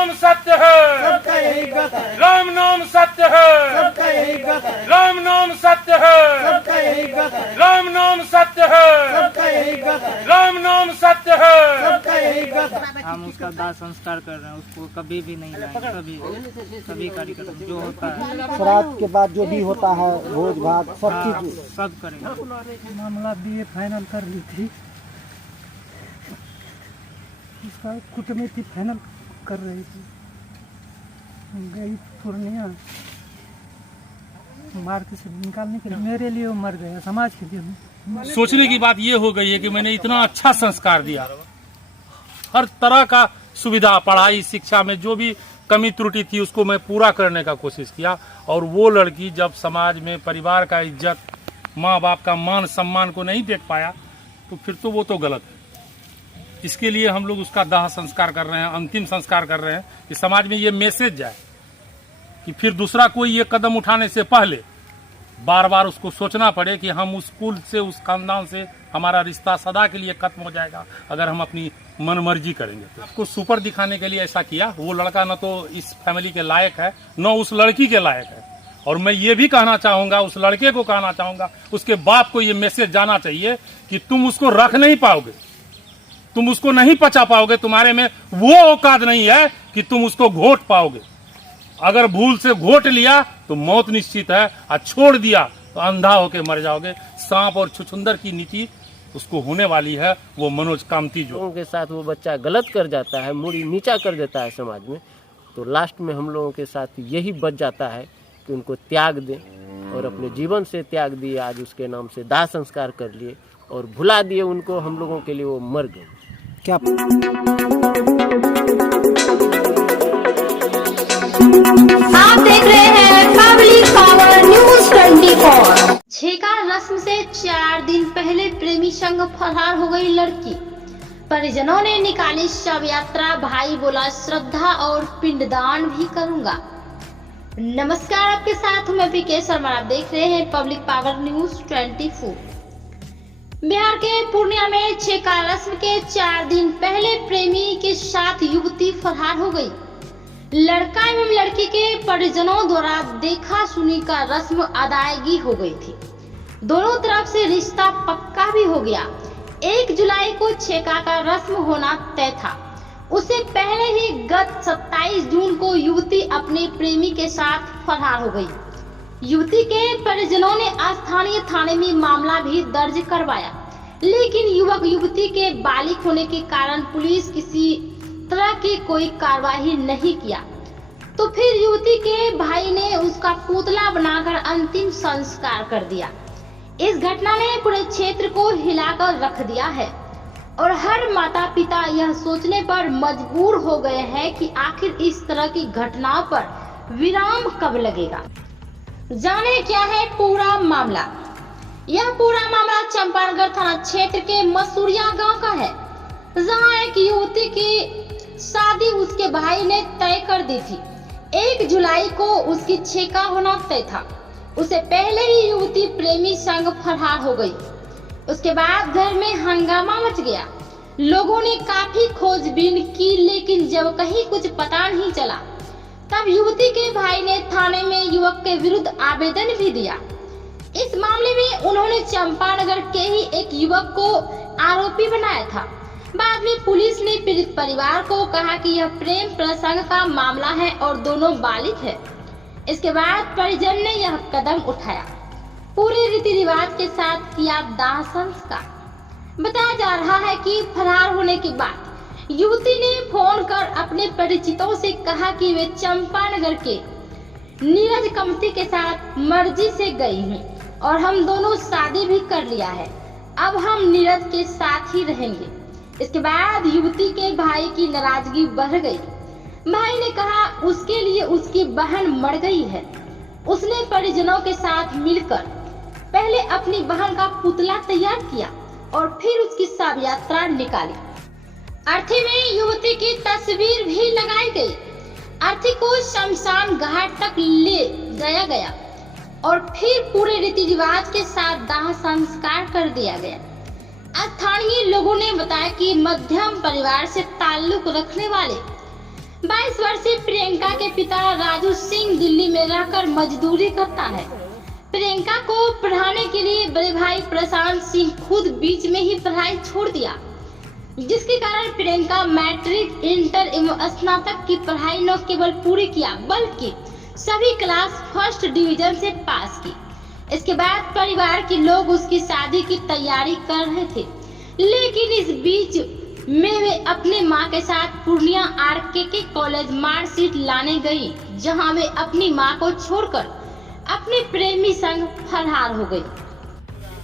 नाम सत्य है, सबका यही गत है, राम नाम सत्य है, सबका यही गत है, राम नाम सत्य है, सबका यही गत है, राम नाम सत्य है, सबका यही गत है, राम नाम सत्य है। सबका यही गत है। हम उसका दाह संस्कार कर रहे हैं, उसको कभी भी नहीं लाएंगे, सभी कार्यक्रम जो होता है श्राद्ध के बाद जो भी होता है भोज भात सब चीज सब करेंगे। मामला बीए फाइनल कर ली थी, उसका कूटनीति फाइनल कर रही थी, गई पूर्णिया मार के से निकालने के लिए। मेरे लिए वो मर गया, समाज के लिए। सोचने की बात ये हो गई है कि मैंने इतना अच्छा संस्कार दिया, हर तरह का सुविधा, पढ़ाई शिक्षा में जो भी कमी त्रुटि थी उसको मैं पूरा करने का कोशिश किया, और वो लड़की जब समाज में परिवार का इज्जत, माँ बाप का मान सम्मान को नहीं देख पाया तो फिर तो वो तो गलत है। इसके लिए हम लोग उसका दाह संस्कार कर रहे हैं, अंतिम संस्कार कर रहे हैं कि समाज में ये मैसेज जाए कि फिर दूसरा कोई ये कदम उठाने से पहले बार बार उसको सोचना पड़े कि हम उस कुल से, उस खानदान से हमारा रिश्ता सदा के लिए खत्म हो जाएगा अगर हम अपनी मनमर्जी करेंगे। तो उसको सुपर दिखाने के लिए ऐसा किया। वो लड़का न तो इस फैमिली के लायक है, न उस लड़की के लायक है। और मैं ये भी कहना चाहूंगा, उस लड़के को कहना चाहूंगा, उसके बाप को ये मैसेज जाना चाहिए कि तुम उसको रख नहीं पाओगे, तुम उसको नहीं पचा पाओगे, तुम्हारे में वो औकात नहीं है कि तुम उसको घोट पाओगे। अगर भूल से घोट लिया तो मौत निश्चित है, और छोड़ दिया तो अंधा होके मर जाओगे। सांप और छुछुंदर की नीति उसको होने वाली है, वो मनोज कामती जो लोगों के साथ वो बच्चा गलत कर जाता है, मुड़ी नीचा कर देता है समाज में, तो लास्ट में हम लोगों के साथ यही बच जाता है कि उनको त्याग दें, और अपने जीवन से त्याग दिए, आज उसके नाम से दाह संस्कार कर लिए और भुला दिए उनको, हम लोगों के लिए वो मर गए। क्या आप देख रहे हैं पब्लिक पावर न्यूज 24। छेका रस्म से 4 दिन पहले प्रेमी संग फरार हो गई लड़की। परिजनों ने निकाली शव यात्रा, भाई बोला श्रद्धा और पिंडदान भी करूंगा। नमस्कार, आपके साथ मैं पीके शर्मा, आप देख रहे हैं पब्लिक पावर न्यूज 24। बिहार के पूर्णिया में छेका रस्म के 4 दिन पहले प्रेमी के साथ युवती फरार हो गई। लड़का एवं लड़की के परिजनों द्वारा देखा सुनी का रस्म अदायगी हो गई थी। दोनों तरफ से रिश्ता पक्का भी हो गया। 1 जुलाई को छेका का रस्म होना तय था। उससे पहले ही गत 27 जून को युवती अपने प्रेमी के साथ फरार हो गई। युवती के परिजनों ने स्थानीय थाने में मामला भी दर्ज करवाया, लेकिन युवक युवती के बालिग होने के कारण पुलिस किसी तरह की कोई कार्रवाई नहीं किया। तो फिर युवती के भाई ने उसका पुतला बनाकर अंतिम संस्कार कर दिया। इस घटना ने पूरे क्षेत्र को हिलाकर रख दिया है, और हर माता पिता यह सोचने पर मजबूर हो गए हैं कि आखिर इस तरह की घटनाओं पर विराम कब लगेगा। जाने क्या है पूरा मामला। यह पूरा मामला चंपारणगढ़ थाना क्षेत्र के मसूरिया गांव का है, जहां एक युवती की शादी उसके भाई ने तय कर दी थी। 1 जुलाई को उसकी छेका होना तय था। उससे पहले ही युवती प्रेमी संग फरार हो गई। उसके बाद घर में हंगामा मच गया। लोगों ने काफी खोजबीन की, लेकिन जब कहीं कुछ पता नहीं चला, तब युवती के भाई ने थाने में युवक के विरुद्ध आवेदन भी दिया। इस मामले में उन्होंने चंपारणगढ़ के ही एक युवक को आरोपी बनाया था। बाद में पुलिस ने पीड़ित परिवार को कहा कि यह प्रेम प्रसंग का मामला है और दोनों बालिग है। इसके बाद परिजन ने यह कदम उठाया, पूरे रीति रिवाज के साथ किया दाह संस्कार। बताया जा रहा है कि फरार होने के बाद युवती ने फोन कर अपने परिचितों से कहा कि वे चंपारणगढ़ के नीरज कमती के साथ मर्जी से गई हूँ और हम दोनों शादी भी कर लिया है, अब हम नीरज के साथ ही रहेंगे। इसके बाद युवती के भाई की नाराजगी बढ़ गई। भाई ने कहा उसके लिए उसकी बहन मर गई है। उसने परिजनों के साथ मिलकर पहले अपनी बहन का पुतला तैयार किया और फिर उसकी शव यात्रा निकाली। अर्थी में युवती की तस्वीर भी लगाई गई। अर्थी को शमशान घाट तक ले जाया गया और फिर पूरे रीति रिवाज के साथ दाह संस्कार कर दिया गया। स्थानीय लोगों ने बताया कि मध्यम परिवार से ताल्लुक रखने वाले 22 वर्षीय प्रियंका के पिता राजू सिंह दिल्ली में रहकर मजदूरी करता है। प्रियंका को पढ़ाने के लिए बड़े भाई प्रशांत सिंह खुद बीच में ही पढ़ाई छोड़ दिया, जिसके कारण प्रियंका मैट्रिक, इंटर एवं स्नातक की पढ़ाई न केवल पूरी किया बल्कि सभी क्लास फर्स्ट डिवीजन से पास की। इसके बाद परिवार के लोग उसकी शादी की तैयारी कर रहे थे, लेकिन इस बीच में वे अपने मां के साथ पूर्णिया आरके कॉलेज मार्कशीट लाने गई, जहां वे अपनी मां को छोड़कर अपने प्रेमी संग फरार हो गई।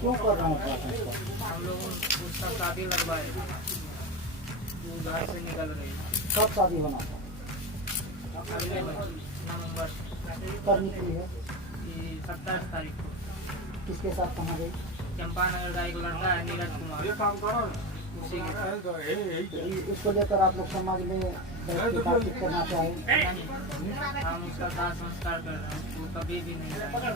क्यों कर रहा हूँ हम लोग उसका शादी लगवाए, वो घर से निकल गई। कब शादी होना था? अगले नवंबर कब निकली है? 27 तारीख को। किसके साथ कहाँ गई? चंपानगर का एक लड़का है नीरज कुमार, उसी के साथ। इसको लेकर आप लोग समाज में बातचीत करना चाहें? हम उसका दाह संस्कार कर रहे हैं, वो कभी भी नहीं जाएगा।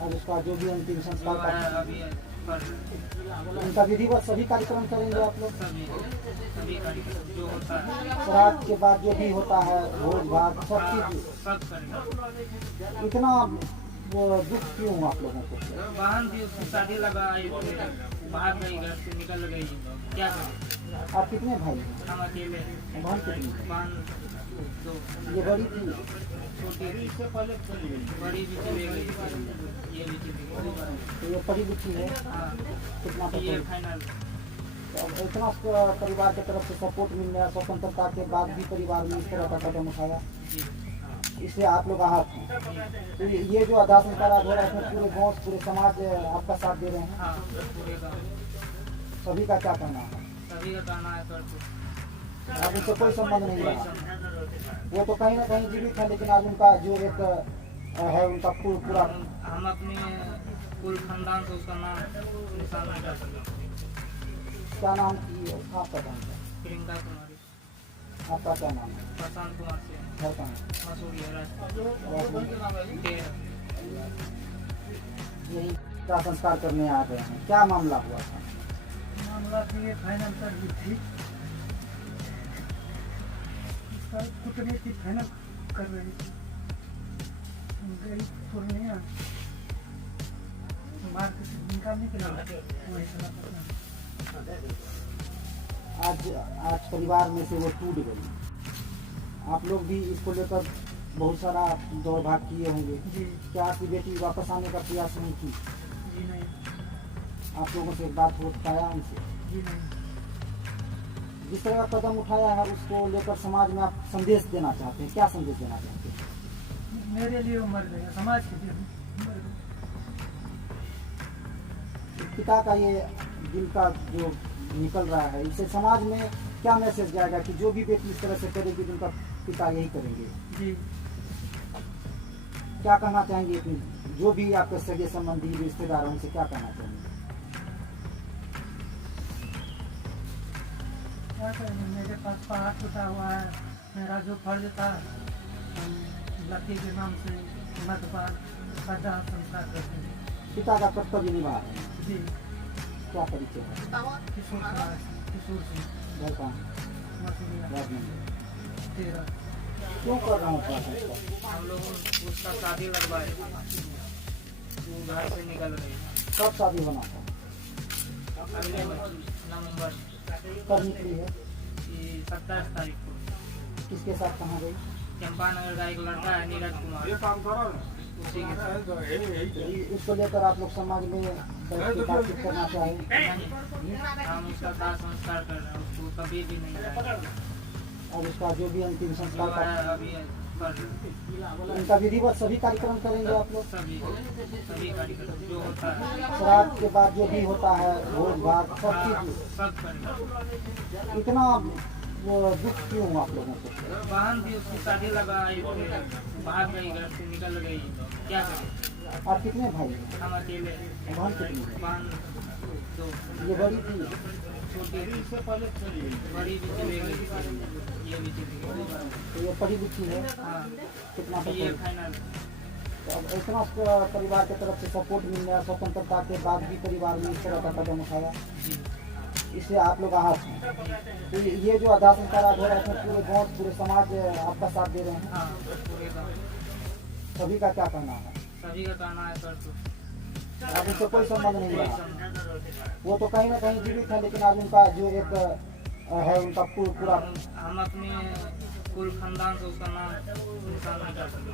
और उसका जो भी अंतिम संस्कार वो का है अभी पर उनका विधिवत सभी कार्यक्रम करेंगे आप लोग? सभी कार्यक्रम जो होता है श्राद्ध के बाद जो भी होता है, भोज भात सब चीज। सब करेंगे। इतना वो दुख क्यों आप लोगों को? बहन थी, उसकी शादी लगाई, भाग गई, घर से निकल गई, क्या करें? आप कितने भाई हैं? हम अकेले, बहन कितनी? बहन 2, ये बड़ी थी? छोटी थी, बड़ी भी चली गई, ये भी चली गई। तो ये पढ़ी लिखी है? हाँ, कितना तक ये पढ़ी? फाइनल। तो अब इतना परिवार की तरफ से सपोर्ट मिल रहा है, स्वतंत्रता के बाद भी परिवार में इस तरह का कदम उठाया, इसलिए आप लोग आहत हैं। तो ये जो आधा संस्कार हो रहा है, इसमें पूरे गाँव पूरे समाज आपका साथ दे रहे हैं? हाँ, पूरे गाँव सभी का क्या कहना है? सभी का कहना है कर दो। अब उससे कोई संबंध नहीं कोई रहा, संबंध। वो तो कहीं ना कहीं जीवित है, लेकिन आज उनका जो एक है उनका पूरा हम अपने कुल खानदान से उसका नाम निशान नहीं कर सकते। क्या नाम की आपका नाम है? प्रियंका कुमारी। आपका क्या नाम है? प्रशांत कुमार से घर कहाँ है? मसूरी है, यही का संस्कार करने आ गए हैं। क्या मामला हुआ था? मामला तो ये फाइनल कर दी थी, इसका कूटनीति फाइनल कर रही थी, गई पूर्णिया मार्केट से निकालने के लिए वही चला पड़ा। आज परिवार में से वो टूट गई। आप लोग भी इसको लेकर बहुत सारा दौड़ भाग किए होंगे। जी क्या आपकी बेटी वापस आने का प्रयास नहीं की? जी नहीं, आप लोगों से बात हो पाया उनसे? जी नहीं। जिस तरह का कदम उठाया है उसको लेकर समाज में आप संदेश देना चाहते हैं? क्या संदेश देना चाहते हैं? मेरे लिए वो मर गया, समाज के लिए मर गया। पिता का ये दिल का जो निकल रहा है, इससे समाज में क्या मैसेज जाएगा कि जो भी बेटी इस तरह से करेगी उनका पिता यही करेंगे? जी क्या कहना चाहेंगे अपनी जो भी आपके सगे संबंधी रिश्तेदार हैं उनसे क्या कहना चाहेंगे? क्या करेंगे, मेरे पास पहाड़ टूटा हुआ है, मेरा जो फर्ज था हम लकी के नाम से मतदान का दाह संस्कार करते हैं। पिता का कर्तव्य निभा रहे हैं। जी क्या परिचय है? किशोर कुमार, किशोर सिंह, घर का मसूरिया, वार्ड नंबर 13। क्यों कर रहा हूँ प्रार्थना? हम लोग उसका शादी लगवाए, वो घर से निकल गई। कब शादी होना था? अगले नवंबर कब निकली है? 27 तारीख को। किसके साथ कहाँ गई? चंपानगर का एक लड़का है नीरज कुमार, उसी के साथ। इसको लेकर आप लोग समाज में बातचीत करना चाहें? हम उसका दाह संस्कार कर रहे हैं, उसको कभी भी नहीं जाएगा। और उसका जो भी अंतिम जो संस्कार है का अभी पर उनका विधिवत सभी कार्यक्रम करेंगे आप लोग? सभी कार्यक्रम जो होता है श्राद्ध के बाद जो भी होता है, भोज भात सब चीज। सब करेंगे। इतना वो दुख क्यों आप लोगों को? बहन थी, उसकी शादी लगाई, भाग गई, घर से निकल गई, क्या करें? आप कितने भाई हैं? हम अकेले, बहन कितनी है? बहन 2, ये बड़ी थी? छोटी थी, बड़ी भी चली गई, ये भी चली गई। तो ये पढ़ी लिखी है? हाँ, कितना तक ये पढ़ी? फाइनल। तो अब इतना परिवार की तरफ से सपोर्ट मिल रहा है, स्वतंत्रता के बाद भी परिवार में इस तरह का कदम उठाया, इससे आप लोग आहत हैं। तो ये जो अदा संस्कार आज हो रहा है इसमें पूरे गाँव पूरे समाज आपका साथ दे रहे हैं। हाँ पूरे गाँव सभी का क्या कहना है? सभी का कहना है सर तो अब इससे कोई संबंध नहीं कोई रहा। समझ वो तो कहीं ना कहीं जीवित है, लेकिन आज उनका जो एक है उनका पूरा हम अपने कुल खानदान से उसका नाम निशान नहीं कर सकते।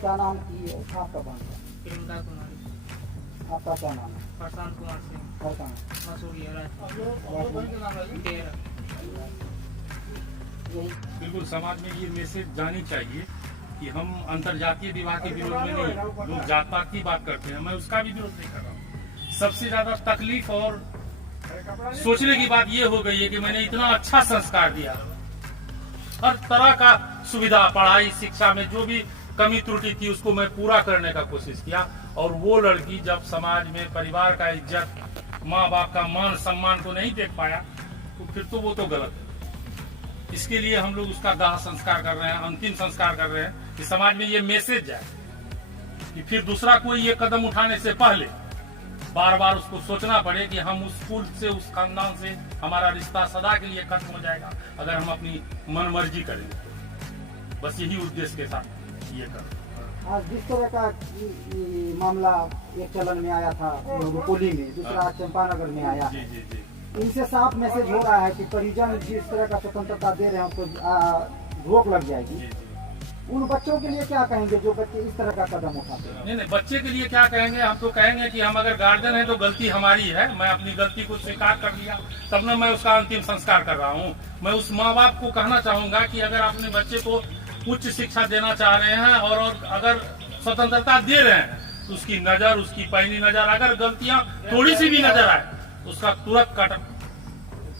क्या नाम की है आपका बंद? प्रियंका कुमारी। आपका क्या नाम है? प्रशांत कुमार सिंह और कहाँ? मसूरी है यही बिल्कुल समाज में ये मैसेज जानी चाहिए कि हम अंतरजातीय विवाह के विरोध में नहीं, लोग जात पात की बात करते हैं, मैं उसका भी विरोध नहीं कर रहा हूँ। सबसे ज्यादा तकलीफ और सोचने की बात ये हो गई है कि मैंने इतना अच्छा संस्कार दिया, हर तरह का सुविधा, पढ़ाई शिक्षा में जो भी कमी त्रुटि थी उसको मैं पूरा करने का कोशिश किया, और वो लड़की जब समाज में परिवार का इज्जत, माँ बाप का मान सम्मान को नहीं देख पाया तो फिर तो वो तो गलत है। इसके लिए हम लोग उसका दाह संस्कार कर रहे हैं, अंतिम संस्कार कर रहे हैं कि समाज में ये मैसेज जाए कि फिर दूसरा कोई ये कदम उठाने से पहले बार बार उसको सोचना पड़े कि हम उस कुल से, उस खानदान से हमारा रिश्ता सदा के लिए खत्म हो जाएगा अगर हम अपनी मनमर्जी करेंगे। बस यही उद्देश्य के साथ ये कर। आज जिस तरह का मामला एक चलन में आया था रुपोली में, दूसरा चंपानगर में आया, जी जी जी इनसे साफ मैसेज हो रहा है कि परिजन जिस तरह का स्वतंत्रता दे रहे हैं उसको रोक लग जाएगी। जी जी। उन बच्चों के लिए क्या कहेंगे जो बच्चे इस तरह का कदम उठाते हैं? नहीं, बच्चे के लिए क्या कहेंगे? हम तो कहेंगे कि हम अगर गार्जियन हैं तो गलती हमारी है, मैं अपनी गलती को स्वीकार कर लिया, तब न मैं उसका अंतिम संस्कार कर रहा हूँ। मैं उस माँ बाप को कहना चाहूंगा कि अगर अपने बच्चे को उच्च शिक्षा देना चाह रहे हैं और अगर स्वतंत्रता दे रहे हैं तो उसकी नजर, उसकी पहली नजर, अगर गलतियां थोड़ी सी भी नजर आए उसका तुरंत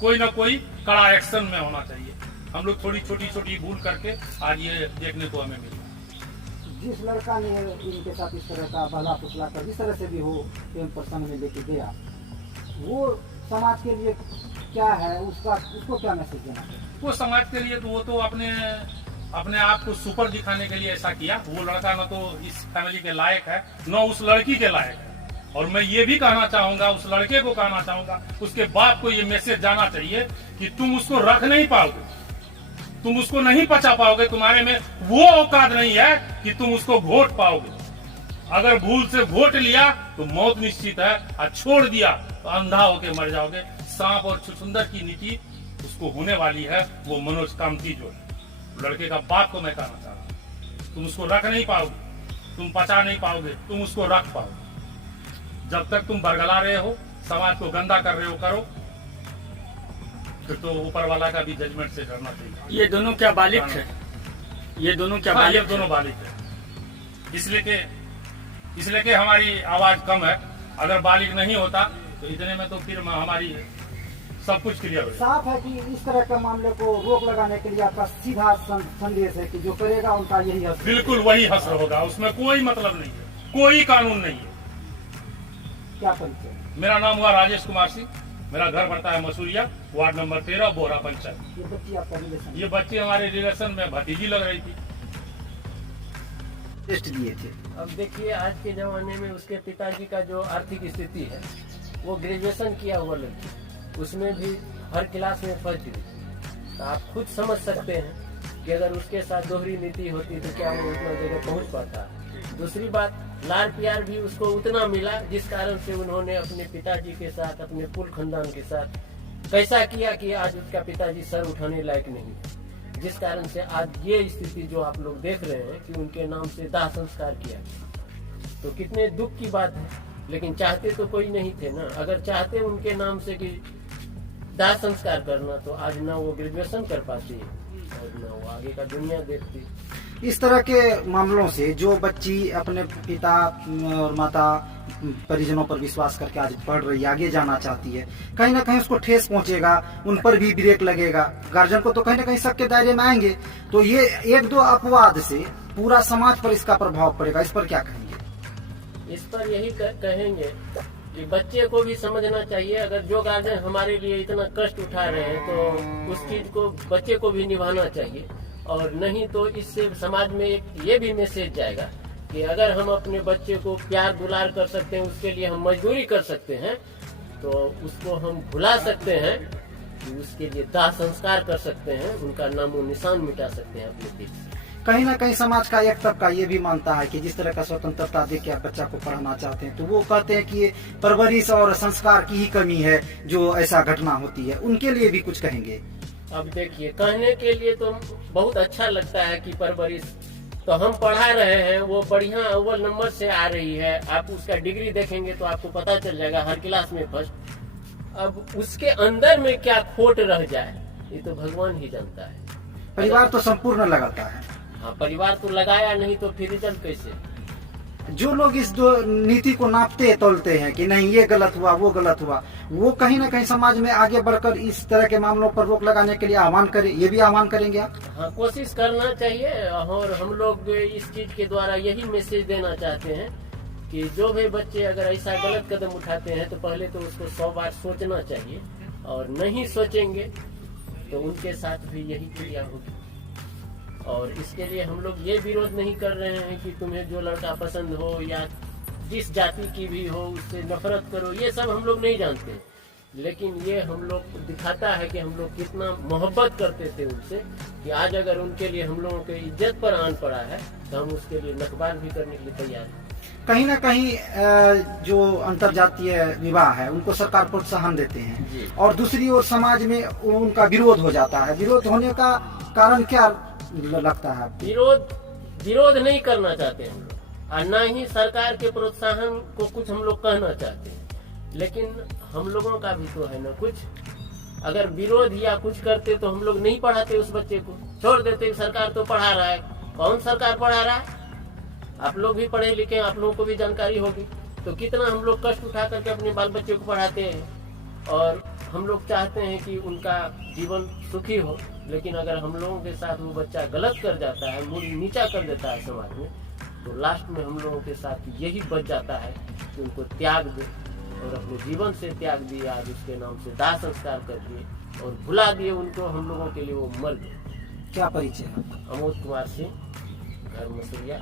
कोई ना कोई कड़ा एक्शन में होना चाहिए। हम लोग थोड़ी छोटी छोटी भूल करके आज ये देखने को हमें मिला। जिस लड़का ने इनके साथ इस तरह का भला फुसला कर जिस तरह से भी हो प्रेम प्रसंग में लेके गया, वो समाज के लिए क्या है, उसको क्या मैसेज देना चाहिए? वो समाज के लिए तो वो तो अपने आप को सुपर दिखाने के लिए ऐसा किया। वो लड़का न तो इस फैमिली के लायक है, न उस लड़की के लायक है। और मैं ये भी कहना चाहूंगा, उस लड़के को कहना चाहूंगा, उसके बाप को ये मैसेज जाना चाहिए कि तुम उसको रख नहीं पाओगे, तुम उसको नहीं पचा पाओगे, तुम्हारे में वो औकात नहीं है कि तुम उसको वोट पाओगे। अगर भूल से वोट लिया तो मौत निश्चित है, और छोड़ दिया तो अंधा होके मर जाओगे। सांप और छुछुंदर की नीति उसको होने वाली है, वो मनोज कामती जो है। लड़के का बाप को मैं कहना चाह रहा हूँ, तुम उसको रख नहीं पाओगे, तुम पचा नहीं पाओगे, तुम उसको रख पाओगे। जब तक तुम बरगला रहे हो, समाज को गंदा कर रहे हो, करो, फिर तो ऊपर वाला का भी जजमेंट से करना चाहिए। ये दोनों क्या बालिक है? ये दोनों क्या हाँ, ये बालिक दोनों बालिक है। इसलिए के हमारी आवाज कम है। अगर बालिक नहीं होता तो इतने में तो फिर हमारी सब कुछ क्लियर हो जाए। साफ है कि इस तरह के मामले को रोक लगाने के लिए आपका सीधा संदेश है कि जो करेगा उनका यही हक। बिल्कुल वही हश्र होगा, उसमें कोई मतलब नहीं है, कोई कानून नहीं है। क्या परिचय? मेरा नाम हुआ राजेश कुमार सिंह, मेरा घर पड़ता है मसूरिया, वार्ड नंबर 13, बोरा पंचायत। ये बच्ची आपका रिलेशन? ये बच्ची हमारे रिलेशन में भतीजी लग रही थी। टेस्ट दिए थे। अब देखिए, आज के जमाने में उसके पिताजी का जो आर्थिक स्थिति है, वो ग्रेजुएशन किया हुआ लड़की, उसमें भी हर क्लास में फर्स्ट डिवीजन। तो आप खुद समझ सकते हैं कि अगर उसके साथ दोहरी नीति होती तो क्या वो उतना जगह पहुंच पाता। दूसरी बात, लाड़ प्यार भी उसको उतना मिला जिस कारण से उन्होंने अपने पिताजी के साथ, अपने कुल खानदान के साथ कैसा किया कि आज उसका पिताजी सर उठाने लायक नहीं है, जिस कारण से आज ये स्थिति जो आप लोग देख रहे हैं कि उनके नाम से दाह संस्कार किया। तो कितने दुख की बात है, लेकिन चाहते तो कोई नहीं थे ना। अगर चाहते उनके नाम से कि दाह संस्कार करना, तो आज ना वो ग्रेजुएशन कर पाती और ना वो आगे का दुनिया देखती। इस तरह के मामलों से जो बच्ची अपने पिता और माता परिजनों पर विश्वास करके आज पढ़ रही है, आगे जाना चाहती है, कहीं ना कहीं उसको ठेस पहुंचेगा, उन पर भी ब्रेक लगेगा। गार्जियन को तो कहीं ना कहीं शक के दायरे में आएंगे, तो ये एक दो अपवाद से पूरा समाज पर इसका प्रभाव पड़ेगा। इस पर क्या कहेंगे? इस पर यही कहेंगे कि बच्चे को भी समझना चाहिए, अगर जो गार्जियन हमारे लिए इतना कष्ट उठा रहे हैं तो उस चीज को बच्चे को भी निभाना चाहिए। और नहीं तो इससे समाज में एक ये भी मैसेज जाएगा कि अगर हम अपने बच्चे को प्यार दुलार कर सकते हैं, उसके लिए हम मजदूरी कर सकते हैं, तो उसको हम भुला सकते हैं, कि उसके लिए दाह संस्कार कर सकते हैं, उनका नामो निशान मिटा सकते हैं अपने दिल से। कहीं ना कहीं समाज का एक तबका ये भी मानता है कि जिस तरह का स्वतंत्रता दे के आप बच्चा को पढ़ाना चाहते हैं, तो वो कहते हैं कि ये परवरिश और संस्कार की ही कमी है जो ऐसा घटना होती है। उनके लिए भी कुछ कहेंगे? अब देखिए, कहने के लिए तो बहुत अच्छा लगता है कि परवरिश तो हम पढ़ा रहे हैं, वो बढ़िया अव्वल नंबर से आ रही है, आप उसका डिग्री देखेंगे तो आपको पता चल जाएगा, हर क्लास में फर्स्ट। अब उसके अंदर में क्या खोट रह जाए ये तो भगवान ही जानता है। परिवार तो संपूर्ण लगाता है। हाँ, परिवार तो लगाया नहीं तो फिर रिजल्ट कैसे? जो लोग इस दो नीति को नापते तोलते हैं कि नहीं ये गलत हुआ वो गलत हुआ, वो कहीं ना कहीं समाज में आगे बढ़कर इस तरह के मामलों पर रोक लगाने के लिए आह्वान करें, ये भी आह्वान करेंगे आप? हाँ, कोशिश करना चाहिए। और हम लोग इस चीज के द्वारा यही मैसेज देना चाहते हैं कि जो भी बच्चे अगर ऐसा गलत कदम उठाते हैं तो पहले तो उसको 100 बार सोचना चाहिए, और नहीं सोचेंगे तो उनके साथ भी यही क्रिया होगी। और इसके लिए हम लोग ये विरोध नहीं कर रहे हैं कि तुम्हें जो लड़का पसंद हो या जिस जाति की भी हो उससे नफरत करो, ये सब हम लोग नहीं जानते। लेकिन ये हम लोग दिखाता है कि हम लोग कितना मोहब्बत करते थे उनसे, कि आज अगर उनके लिए हम लोगों के इज्जत पर आन पड़ा है तो हम उसके लिए नखबार भी करने के लिए तैयार हैं। कहीं ना कहीं जो अंतरजातीय विवाह है उनको सरकार प्रोत्साहन देते हैं, और दूसरी ओर समाज में उनका विरोध हो जाता है। विरोध होने का कारण क्या लगता है? विरोध नहीं करना चाहते हम लोग, और न ही सरकार के प्रोत्साहन को कुछ हम लोग कहना चाहते हैं। लेकिन हम लोगों का भी तो है ना कुछ। अगर विरोध या कुछ करते तो हम लोग नहीं पढ़ाते उस बच्चे को, छोड़ देते। सरकार तो पढ़ा रहा है। कौन सरकार पढ़ा रहा है? आप लोग भी पढ़े लिखे, आप लोगों को भी जानकारी होगी। तो कितना हम लोग कष्ट उठा करके अपने बाल बच्चे को पढ़ाते हैं, और हम लोग चाहते हैं कि उनका जीवन सुखी हो। लेकिन अगर हम लोगों के साथ वो बच्चा गलत कर जाता है, मूल्य नीचा कर देता है समाज में, तो लास्ट में हम लोगों के साथ यही बच जाता है कि उनको त्याग दे, और अपने जीवन से त्याग दिए, आज उसके नाम से दाह संस्कार कर दिए और भुला दिए उनको। हम लोगों के लिए वो मर गए। क्या परिचय है? अमोद कुमार सिंह, घर मसूरिया।